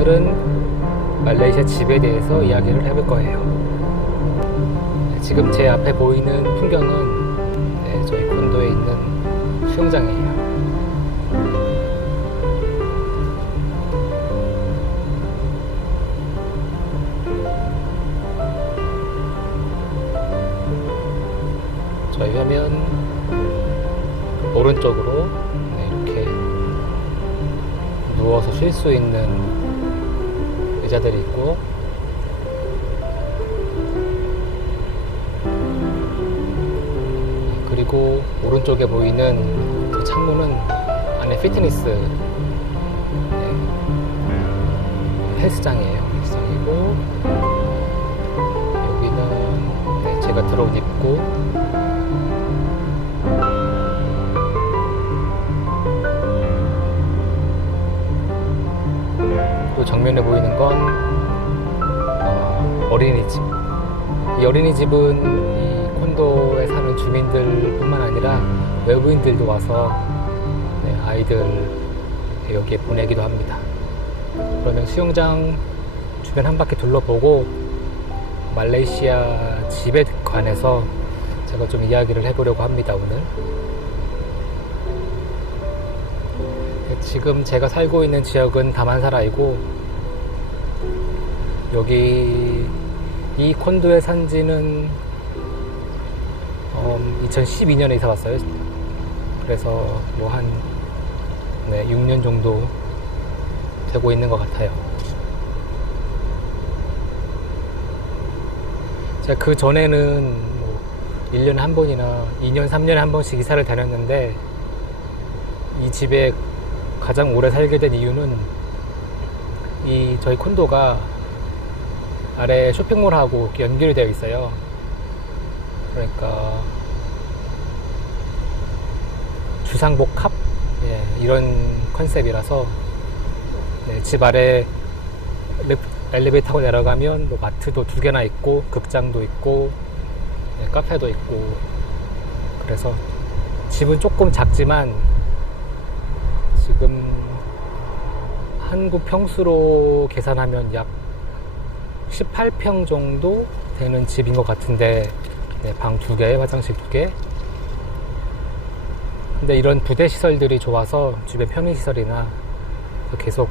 오늘은 말레이시아 집에 대해서 이야기를 해볼 거예요. 지금 제 앞에 보이는 풍경은 저희 콘도에 있는 수영장이에요. 저희 화면 오른쪽으로 이렇게 누워서 쉴 수 있는 의자들이 있고, 그리고 오른쪽에 보이는 그 창문은 안에 피트니스 헬스장이에요. 헬스장이고, 여기는 제가 들어온 입구, 또 정면에 보이는 건 어린이집. 이 어린이집은 이 콘도에 사는 주민들 뿐만 아니라 외부인들도 와서 아이들 여기에 보내기도 합니다. 그러면 수영장 주변 한 바퀴 둘러보고 말레이시아 집에 관해서 제가 좀 이야기를 해보려고 합니다. 오늘 지금 제가 살고 있는 지역은 다만사라이고, 여기 이 콘도에 산 지는 2012년에 이사 왔어요. 그래서 뭐 한 6년 정도 되고 있는 것 같아요. 제가 그 전에는 뭐 1년에 한 번이나 2년, 3년에 한 번씩 이사를 다녔는데, 이 집에 가장 오래 살게 된 이유는 이 저희 콘도가 아래 쇼핑몰하고 이렇게 연결이 되어 있어요. 그러니까 주상복합 이런 컨셉이라서 집 아래 엘리베이터 타고 내려가면 뭐 마트도 2개나 있고, 극장도 있고, 카페도 있고, 그래서 집은 조금 작지만 지금 한국 평수로 계산하면 약 18평 정도 되는 집인 것 같은데, 방 2개, 화장실 2개. 근데 이런 부대 시설들이 좋아서 주변 편의시설이나 계속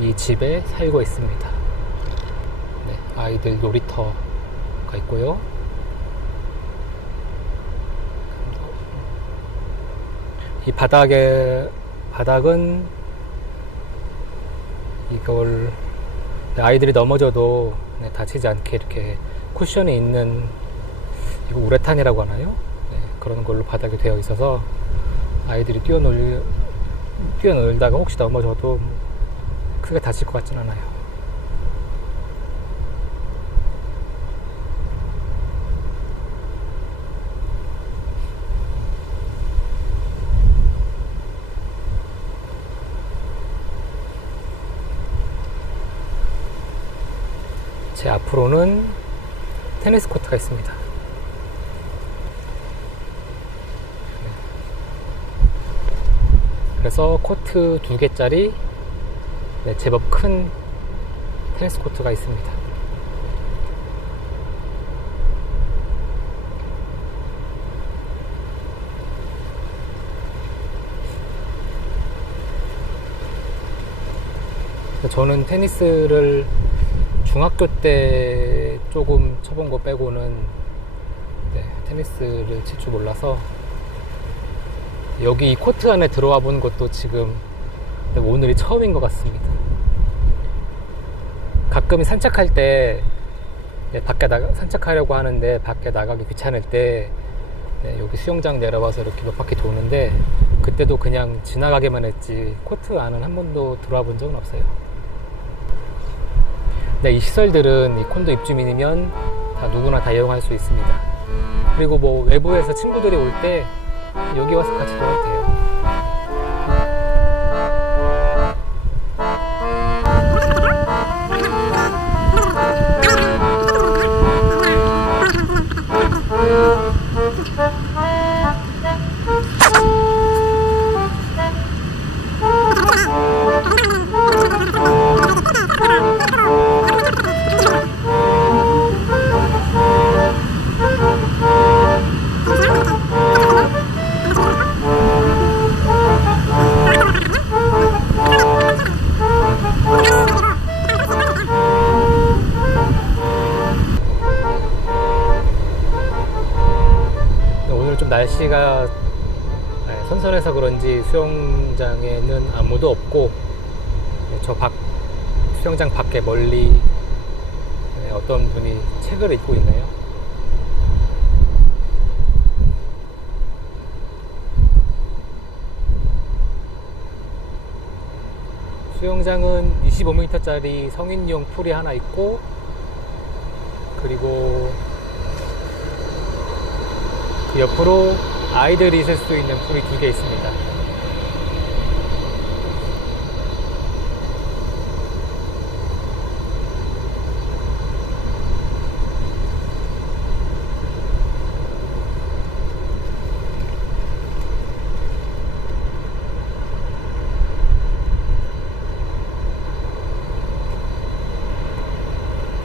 이 집에 살고 있습니다. 아이들 놀이터가 있고요. 이 바닥은 이걸 아이들이 넘어져도 다치지 않게 이렇게 쿠션이 있는, 이거 우레탄이라고 하나요? 그런 걸로 바닥이 되어 있어서 아이들이 뛰어놀다가 혹시 넘어져도 크게 다칠 것 같진 않아요. 제 앞으로는 테니스 코트가 있습니다. 그래서 코트 2개짜리 제법 큰 테니스 코트가 있습니다. 저는 테니스를 중학교 때 조금 쳐본 거 빼고는 테니스를 칠 줄 몰라서, 여기 이 코트 안에 들어와 본 것도 지금 오늘이 처음인 것 같습니다. 가끔 산책할 때 산책하려고 하는데 밖에 나가기 귀찮을 때 여기 수영장 내려와서 이렇게 몇 바퀴 도는데, 그때도 그냥 지나가기만 했지 코트 안은 한 번도 들어와 본 적은 없어요. 이 시설들은 이 콘도 입주민이면 누구나 다 이용할 수 있습니다. 그리고 뭐 외부에서 친구들이 올 때 여기 와서 같이 놀아도 돼요. 날씨가 선선해서 그런지 수영장에는 아무도 없고, 수영장 밖에 멀리 어떤 분이 책을 읽고 있네요. 수영장은 25m짜리 성인용 풀이 하나 있고, 그리고 그 옆으로 아이들이 있을 수 있는 풀이 2개 있습니다.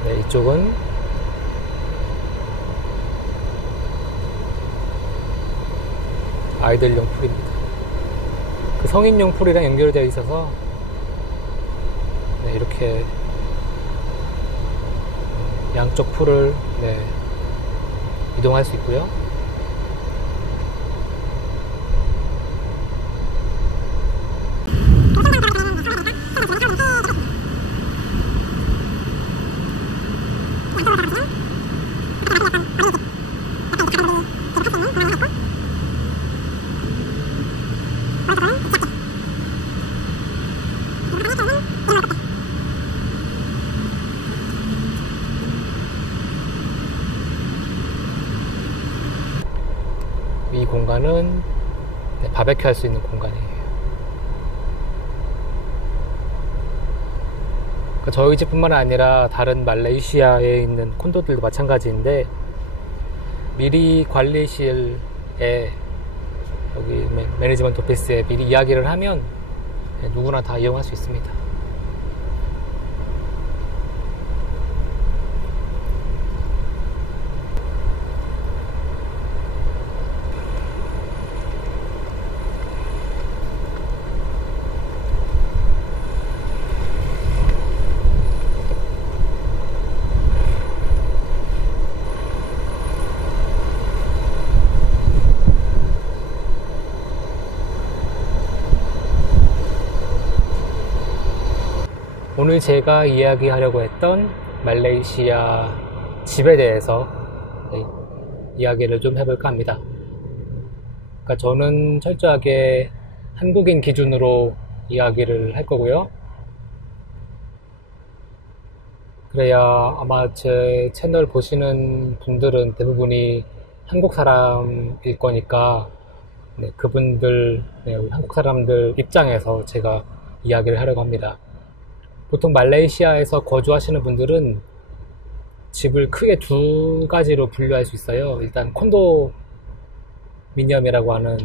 네, 이쪽은 아이들용 풀입니다. 그 성인용 풀이랑 연결되어 있어서 이렇게 양쪽 풀을 이동할 수 있고요. 이 공간은 바베큐 할 수 있는 공간이에요. 그러니까 저희 집뿐만 아니라 다른 말레이시아에 있는 콘도들도 마찬가지인데, 미리 관리실에, 여기 매니지먼트 오피스에 미리 이야기를 하면 누구나 다 이용할 수 있습니다. 오늘 제가 이야기하려고 했던 말레이시아 집에 대해서 이야기를 좀 해볼까 합니다. 그러니까 저는 철저하게 한국인 기준으로 이야기를 할 거고요. 그래야 아마 제 채널 보시는 분들은 대부분이 한국 사람일 거니까 그분들, 한국 사람들 입장에서 제가 이야기를 하려고 합니다. 보통 말레이시아에서 거주하시는 분들은 집을 크게 2가지로 분류할 수 있어요. 일단 콘도미니엄이라고 하는,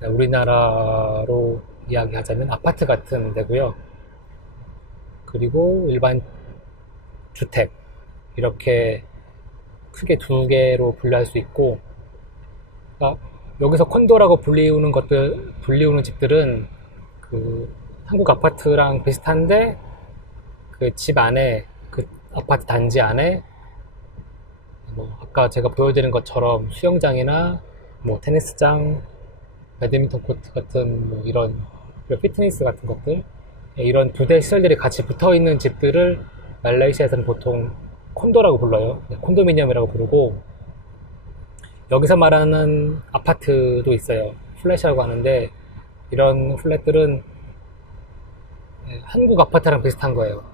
우리나라로 이야기하자면 아파트 같은 데고요. 그리고 일반 주택, 이렇게 크게 2개로 분류할 수 있고, 그러니까 여기서 콘도라고 불리우는 집들은 그 한국 아파트랑 비슷한데, 그 집 안에, 그 아파트 단지 안에 아까 제가 보여드린 것처럼 수영장이나 테니스장, 배드민턴 코트 같은 이런 피트니스 같은 것들, 이런 2대 시설들이 같이 붙어있는 집들을 말레이시아에서는 보통 콘도라고 불러요. 콘도미니엄이라고 부르고, 여기서 말하는 아파트도 있어요. 플랫이라고 하는데, 이런 플랫들은 한국 아파트랑 비슷한 거예요.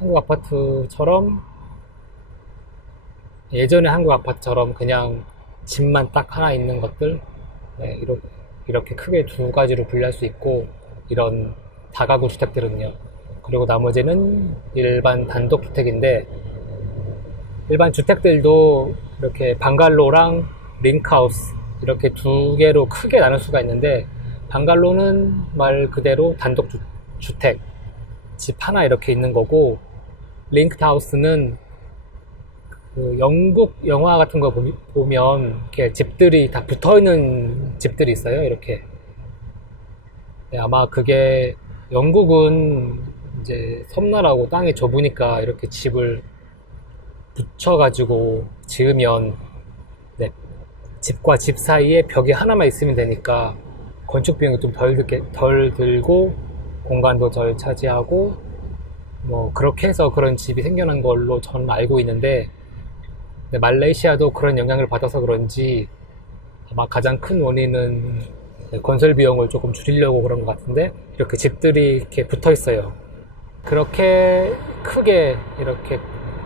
한국 아파트처럼, 예전에 한국 아파트처럼 그냥 집만 딱 하나 있는 것들, 이렇게 크게 2가지로 분류할 수 있고, 이런 다가구 주택들은요. 그리고 나머지는 일반 단독주택인데, 일반 주택들도 이렇게 방갈로랑 링크하우스, 이렇게 2개로 크게 나눌 수가 있는데, 방갈로는 말 그대로 단독주택, 집 하나 이렇게 있는 거고, 링크하우스는 그 영국 영화 같은 거 보면 이렇게 집들이 다 붙어있는 집들이 있어요. 이렇게. 아마 그게 영국은 이제 섬나라고 땅이 좁으니까 이렇게 집을 붙여가지고 지으면 집과 집 사이에 벽이 하나만 있으면 되니까 건축 비용이 좀 덜 들고 공간도 덜 차지하고 뭐 그렇게 해서 그런 집이 생겨난 걸로 저는 알고 있는데, 말레이시아도 그런 영향을 받아서 그런지 아마 가장 큰 원인은 건설 비용을 조금 줄이려고 그런 것 같은데, 이렇게 집들이 이렇게 붙어 있어요. 그렇게 크게 이렇게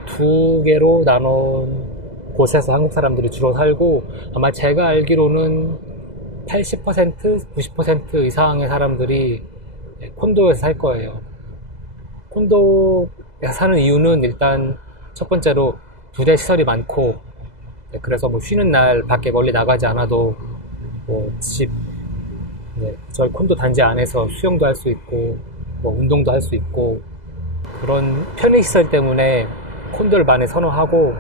두 개로 나눈 곳에서 한국 사람들이 주로 살고, 아마 제가 알기로는 80%, 90% 이상의 사람들이 콘도에서 살 거예요. 콘도에 사는 이유는 일단 첫 번째로 부대 시설이 많고, 그래서 뭐 쉬는 날 밖에 멀리 나가지 않아도 뭐 저희 콘도 단지 안에서 수영도 할 수 있고 뭐 운동도 할 수 있고, 그런 편의시설 때문에 콘도를 많이 선호하고,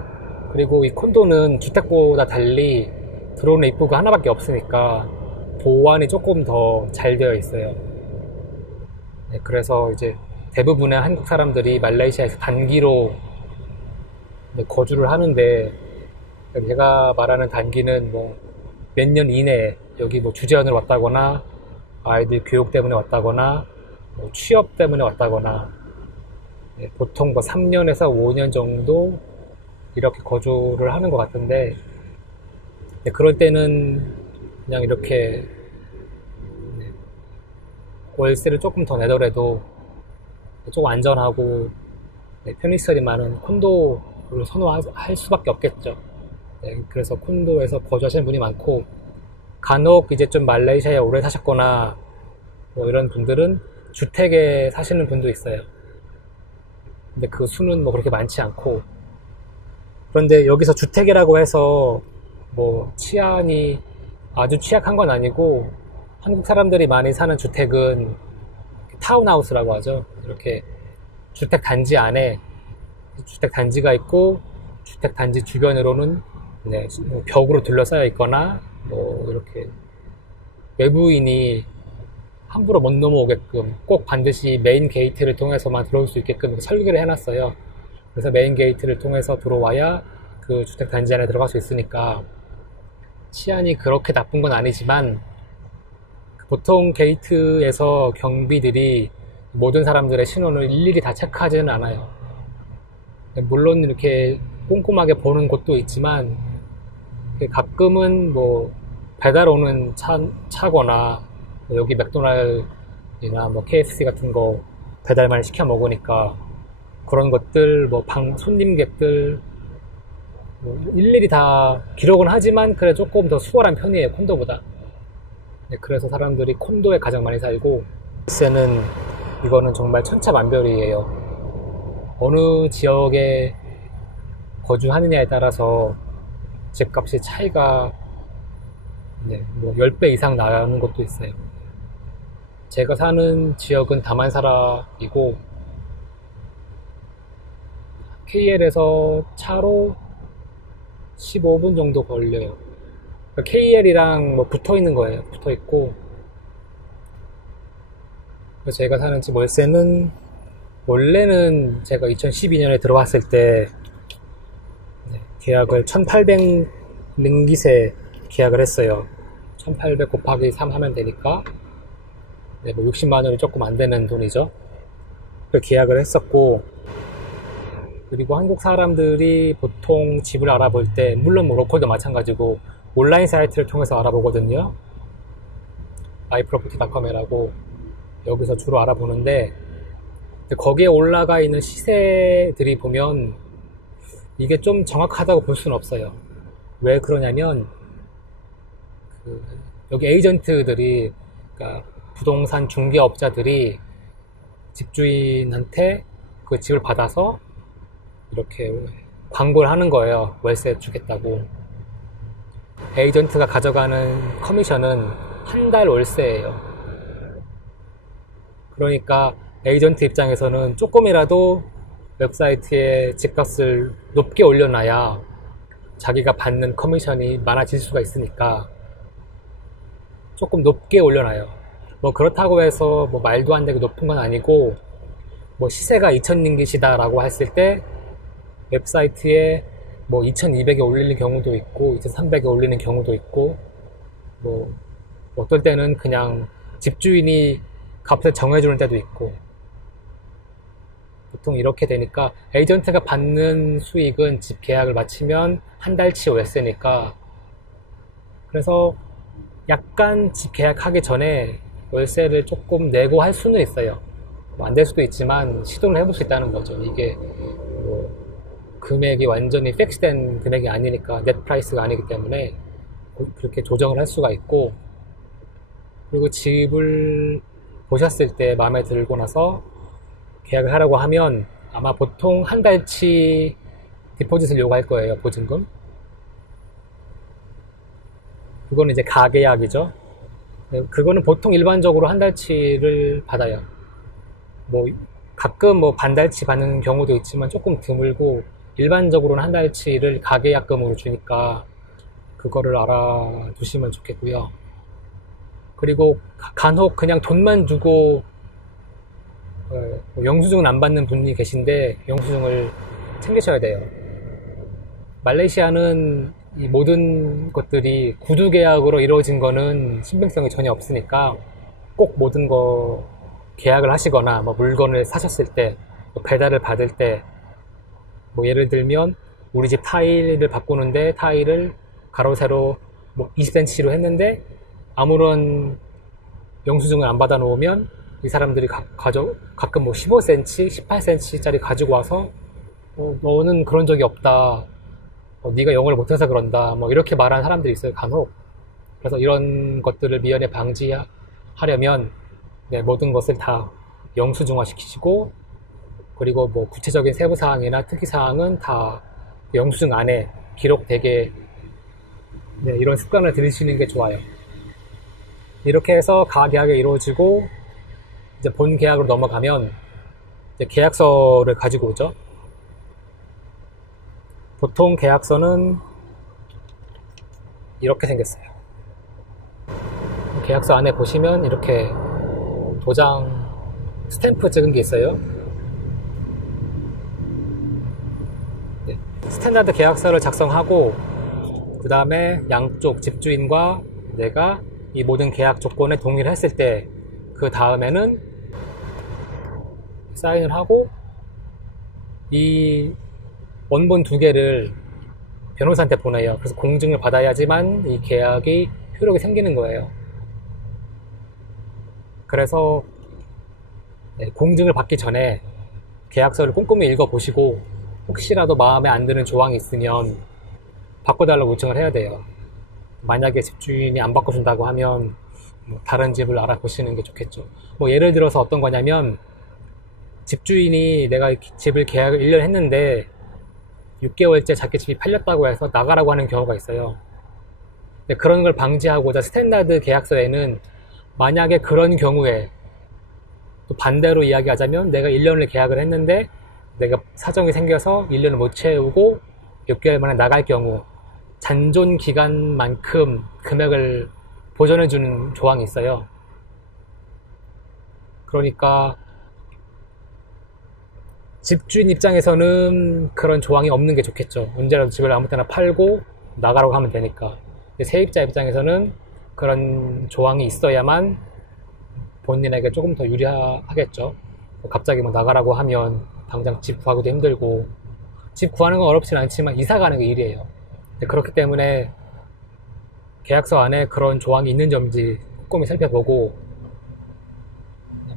그리고 이 콘도는 주택보다 달리 들어오는 입구가 하나밖에 없으니까 보안이 조금 더 잘 되어 있어요. 그래서 이제 대부분의 한국 사람들이 말레이시아에서 단기로 거주를 하는데, 제가 말하는 단기는 뭐 몇 년 이내에 여기 뭐 주재원을 왔다거나 아이들 교육 때문에 왔다거나 뭐 취업 때문에 왔다거나, 보통 뭐 3년에서 5년 정도 이렇게 거주를 하는 것 같은데, 그럴 때는 그냥 이렇게 월세를 조금 더 내더라도 조금 안전하고 편의시설이 많은 콘도를 선호할 수밖에 없겠죠. 그래서 콘도에서 거주하시는 분이 많고, 간혹 이제 좀 말레이시아에 오래 사셨거나 뭐 이런 분들은 주택에 사시는 분도 있어요. 근데 그 수는 뭐 그렇게 많지 않고, 그런데 여기서 주택이라고 해서 뭐 치안이 아주 취약한 건 아니고, 한국 사람들이 많이 사는 주택은 타운하우스라고 하죠. 이렇게 주택 단지 안에 주택 단지가 있고, 주택 단지 주변으로는 벽으로 둘러싸여 있거나 뭐 이렇게 외부인이 함부로 못 넘어오게끔 꼭 반드시 메인 게이트를 통해서만 들어올 수 있게끔 설계를 해놨어요. 그래서 메인 게이트를 통해서 들어와야 그 주택 단지 안에 들어갈 수 있으니까 치안이 그렇게 나쁜 건 아니지만, 보통 게이트에서 경비들이 모든 사람들의 신원을 일일이 다 체크하지는 않아요. 물론 이렇게 꼼꼼하게 보는 곳도 있지만, 가끔은 뭐 배달 오는 차거나 여기 맥도날드나 뭐 KFC 같은 거 배달 많이 시켜 먹으니까 그런 것들 뭐 손님객들 뭐 일일이 다 기록은 하지만 그래 조금 더 수월한 편이에요, 콘도보다. 그래서 사람들이 콘도에 가장 많이 살고, 월세는 이거는 정말 천차만별이에요. 어느 지역에 거주하느냐에 따라서 집값이 차이가 뭐 10배 이상 나는 것도 있어요. 제가 사는 지역은 다만사라이고, KL에서 차로 15분 정도 걸려요. KL이랑 뭐 붙어 있는 거예요. 붙어 있고, 제가 사는 집 월세는 원래는 제가 2012년에 들어왔을 때 계약을 1800 링깃에 계약을 했어요. 1800 곱하기 3 하면 되니까 뭐 60만 원이 조금 안 되는 돈이죠. 계약을 했었고, 그리고 한국 사람들이 보통 집을 알아볼 때, 물론 뭐 로컬도 마찬가지고 온라인 사이트를 통해서 알아보거든요. iProperty.com이라고 여기서 주로 알아보는데, 거기에 올라가 있는 시세들이 보면 이게 좀 정확하다고 볼 수는 없어요. 왜 그러냐면 여기 에이전트들이, 그러니까 부동산 중개업자들이 집주인한테 그 집을 받아서 이렇게 광고를 하는 거예요. 월세 주겠다고. 에이전트가 가져가는 커미션은 한 달 월세예요. 그러니까 에이전트 입장에서는 조금이라도 웹사이트에 집값을 높게 올려놔야 자기가 받는 커미션이 많아질 수가 있으니까 조금 높게 올려놔요. 뭐 그렇다고 해서 뭐 말도 안 되게 높은 건 아니고, 뭐 시세가 2000링깃이다 라고 했을 때 웹사이트에 뭐 2200에 올리는 경우도 있고 2300에 올리는 경우도 있고, 뭐 어떨 때는 그냥 집주인이 값을 정해주는 때도 있고, 보통 이렇게 되니까 에이전트가 받는 수익은 집 계약을 마치면 한 달치 월세니까, 그래서 약간 집 계약하기 전에 월세를 조금 내고 할 수는 있어요. 뭐 안 될 수도 있지만 시도를 해볼 수 있다는 거죠. 이게 뭐 금액이 완전히 픽스된 금액이 아니니까, 넷 프라이스가 아니기 때문에 그렇게 조정을 할 수가 있고, 그리고 집을 보셨을 때 마음에 들고 나서 계약을 하라고 하면 아마 보통 한 달치 디포짓을 요구할 거예요. 보증금. 그거는 이제 가계약이죠. 그거는 보통 일반적으로 한 달치를 받아요. 뭐 가끔 뭐 반달치 받는 경우도 있지만 조금 드물고, 일반적으로는 한 달치를 가계약금으로 주니까 그거를 알아두시면 좋겠고요. 그리고 간혹 그냥 돈만 주고 영수증은 안 받는 분이 계신데 영수증을 챙기셔야 돼요. 말레이시아는 이 모든 것들이 구두 계약으로 이루어진 거는 신빙성이 전혀 없으니까, 꼭 모든 거 계약을 하시거나, 뭐 물건을 사셨을 때, 뭐 배달을 받을 때, 뭐 예를 들면 우리 집 타일을 바꾸는데 타일을 가로 세로 뭐 20cm로 했는데 아무런 영수증을 안 받아 놓으면 이 사람들이 가끔 뭐 15cm, 18cm짜리 가지고 와서 너는 그런 적이 없다, 네가 영어를 못해서 그런다, 뭐 이렇게 말하는 사람들이 있어요, 간혹. 그래서 이런 것들을 미연에 방지하려면 모든 것을 다 영수증화 시키시고, 그리고 뭐 구체적인 세부사항이나 특이사항은 다 영수증 안에 기록되게, 이런 습관을 들이시는 게 좋아요. 이렇게 해서 가계약이 이루어지고 이제 본 계약으로 넘어가면 이제 계약서를 가지고 오죠. 보통 계약서는 이렇게 생겼어요. 계약서 안에 보시면 이렇게 도장 스탬프 찍은 게 있어요. 스탠다드 계약서를 작성하고, 그 다음에 양쪽 집주인과 내가 이 모든 계약 조건에 동의를 했을 때, 그 다음에는 사인을 하고 이 원본 2개를 변호사한테 보내요. 그래서 공증을 받아야지만 이 계약이 효력이 생기는 거예요. 그래서 공증을 받기 전에 계약서를 꼼꼼히 읽어보시고, 혹시라도 마음에 안 드는 조항이 있으면 바꿔달라고 요청을 해야 돼요. 만약에 집주인이 안 바꿔준다고 하면 다른 집을 알아보시는 게 좋겠죠. 뭐 예를 들어서 어떤 거냐면, 집주인이 내가 집을 계약을 1년 했는데 6개월째 자기 집이 팔렸다고 해서 나가라고 하는 경우가 있어요. 그런 걸 방지하고자 스탠다드 계약서에는, 만약에 그런 경우에 또 반대로 이야기하자면, 내가 1년을 계약을 했는데 내가 사정이 생겨서 1년을 못 채우고 6개월 만에 나갈 경우 잔존 기간만큼 금액을 보전해주는 조항이 있어요. 그러니까 집주인 입장에서는 그런 조항이 없는 게 좋겠죠. 언제라도 집을 아무 때나 팔고 나가라고 하면 되니까. 세입자 입장에서는 그런 조항이 있어야만 본인에게 조금 더 유리하겠죠. 갑자기 뭐 나가라고 하면 당장 집 구하기도 힘들고, 집 구하는 건 어렵진 않지만 이사 가는 게 일이에요. 그렇기 때문에 계약서 안에 그런 조항이 있는지 꼼꼼히 살펴보고,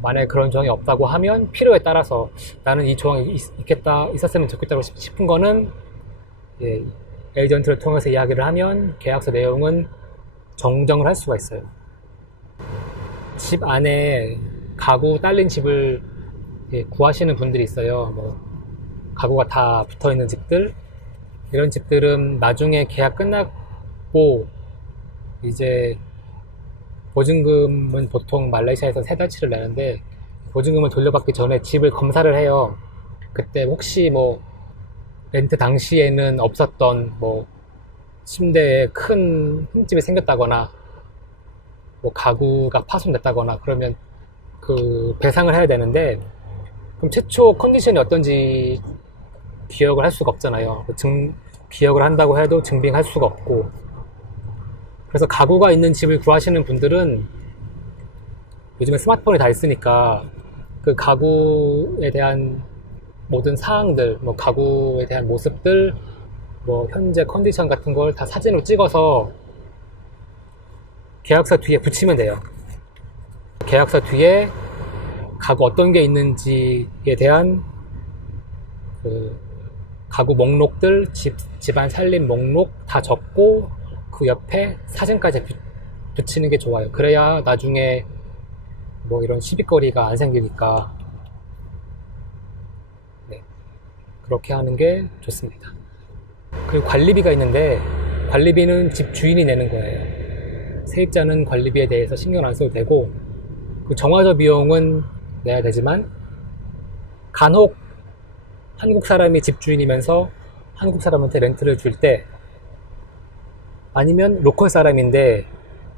만약에 그런 조항이 없다고 하면 필요에 따라서 나는 이 조항이 있었으면 좋겠다고 싶은 거는 에이전트를 통해서 이야기를 하면 계약서 내용은 정정을 할 수가 있어요. 집 안에 가구 딸린 집을 구하시는 분들이 있어요. 뭐 가구가 다 붙어있는 집들, 이런 집들은 나중에 계약 끝나고 이제 보증금은 보통 말레이시아에서 3달치를 내는데, 보증금을 돌려받기 전에 집을 검사를 해요. 그때 혹시 뭐 렌트 당시에는 없었던 뭐 침대에 큰 흠집이 생겼다거나 뭐 가구가 파손됐다거나 그러면 그 배상을 해야 되는데, 그럼 최초 컨디션이 어떤지 기억을 할 수가 없잖아요. 기억을 한다고 해도 증빙할 수가 없고, 그래서 가구가 있는 집을 구하시는 분들은 요즘에 스마트폰이 다 있으니까 그 가구에 대한 모든 사항들, 뭐 가구에 대한 모습들, 뭐 현재 컨디션 같은 걸 다 사진으로 찍어서 계약서 뒤에 붙이면 돼요. 계약서 뒤에 가구 어떤 게 있는지에 대한 그 가구 목록들, 집안 살림 목록 다 적고 그 옆에 사진까지 붙이는 게 좋아요. 그래야 나중에 뭐 이런 시비거리가 안 생기니까. 네, 그렇게 하는 게 좋습니다. 그리고 관리비가 있는데, 관리비는 집 주인이 내는 거예요. 세입자는 관리비에 대해서 신경 안 써도 되고, 그 정화조 비용은 내야 되지만 간혹 한국 사람이 집 주인이면서 한국 사람한테 렌트를 줄 때, 아니면 로컬 사람인데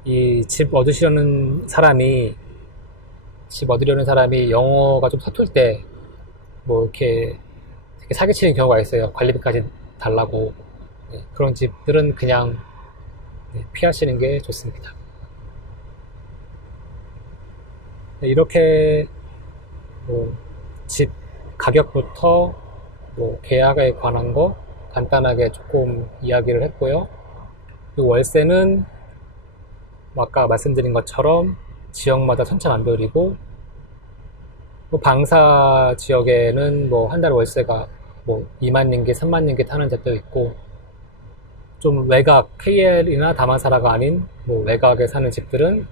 이 집 얻으려는 사람이 영어가 좀 서툴 때 뭐 이렇게 되게 사기치는 경우가 있어요. 관리비까지 달라고. 네, 그런 집들은 그냥 피하시는 게 좋습니다. 네, 이렇게 뭐 집 가격부터 뭐 계약에 관한 거 간단하게 조금 이야기를 했고요. 그리고 월세는 뭐 아까 말씀드린 것처럼 지역마다 천차만별이고, 뭐 방사 지역에는 뭐 한 달 월세가 뭐 2만 링기, 3만 링기 타는 집도 있고, 좀 외곽 KL이나 다만사라가 아닌 뭐 외곽에 사는 집들은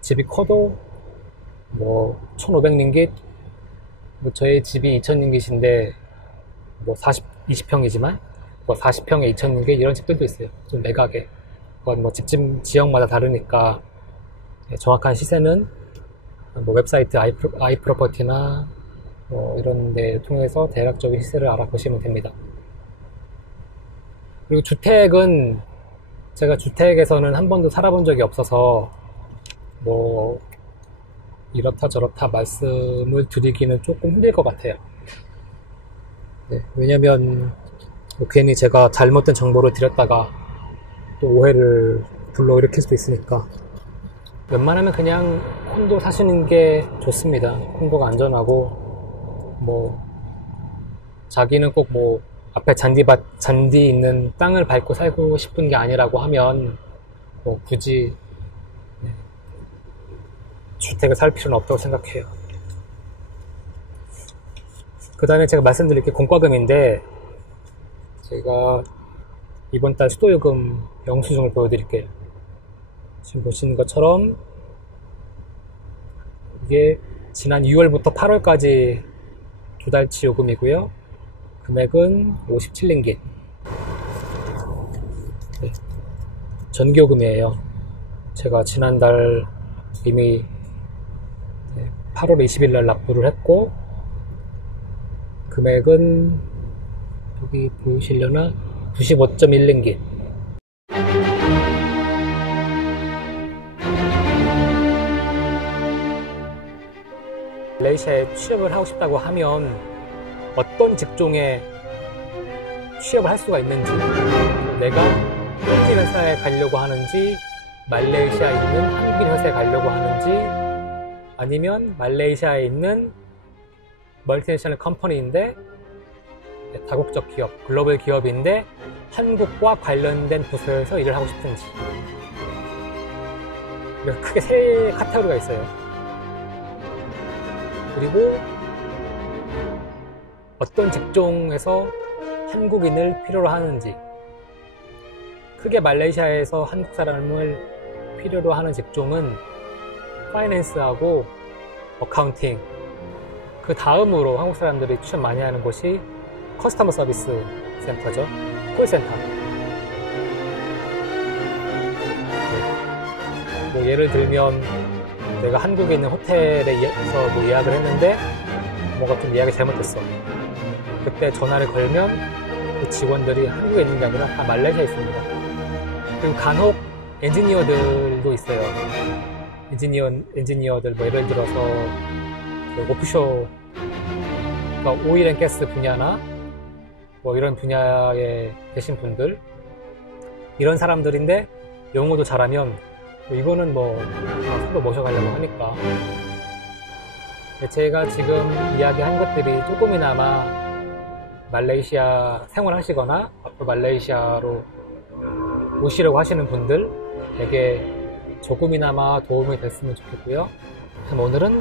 집이 커도 뭐 1,500링깃, 뭐 저희 집이 2,000링깃인데 뭐 20평이지만 뭐 40평에 2,000링깃 이런 집들도 있어요. 좀 외곽에. 그건 뭐 지역마다 다르니까 정확한 시세는 뭐 웹사이트 아이프로퍼티나 뭐 이런 데 통해서 대략적인 시세를 알아보시면 됩니다. 그리고 주택은 제가 주택에서는 한 번도 살아본 적이 없어서 뭐 이렇다 저렇다 말씀을 드리기는 조금 힘들 것 같아요. 네, 왜냐면 뭐 괜히 제가 잘못된 정보를 드렸다가 또 오해를 불러일으킬 수도 있으니까 웬만하면 그냥 콘도 사시는 게 좋습니다. 콘도가 안전하고, 뭐 자기는 꼭 뭐 앞에 잔디 있는 땅을 밟고 살고 싶은 게 아니라고 하면 뭐 굳이 주택을 살 필요는 없다고 생각해요. 그 다음에 제가 말씀드릴 게 공과금인데, 제가 이번 달 수도요금 영수증을 보여드릴게요. 지금 보시는 것처럼 이게 지난 6월부터 8월까지 두 달치 요금이고요. 금액은 57링깃. 네, 전기요금이에요. 제가 지난달 이미 8월 20일 날 납부를 했고, 금액은 여기 보이시려나 95.1링깃. 말레이시아에 취업을 하고 싶다고 하면 어떤 직종에 취업을 할 수가 있는지, 내가 현지 회사에 가려고 하는지, 말레이시아에 있는 한국인 회사에 가려고 하는지, 아니면 말레이시아에 있는 멀티내셔널 컴퍼니인데 다국적 기업, 글로벌 기업인데 한국과 관련된 부서에서 일을 하고 싶은지. 그래서 크게 세 카테고리가 있어요. 그리고 어떤 직종에서 한국인을 필요로 하는지. 크게 말레이시아에서 한국 사람을 필요로 하는 직종은 파이낸스하고 어카운팅, 그 다음으로 한국 사람들이 추천 많이 하는 곳이 커스터머 서비스 센터죠. 콜센터. 네. 뭐 예를 들면 내가 한국에 있는 호텔에서 뭐 예약을 했는데 뭔가 좀 예약이 잘못됐어. 그때 전화를 걸면 그 직원들이 한국에 있는 게 아니라 다 말레이시아에 있습니다. 그리고 간혹 엔지니어들도 있어요. 엔지니어들 뭐 예를 들어서 그 오프쇼, 그러니까 오일 앤 가스 분야나 뭐 이런 분야에 계신 분들, 이런 사람들인데 영어도 잘하면 이거는 뭐 서로 모셔가려고 하니까. 제가 지금 이야기한 것들이 조금이나마 말레이시아 생활하시거나 앞으로 말레이시아로 오시려고 하시는 분들에게 조금이나마 도움이 됐으면 좋겠고요. 오늘은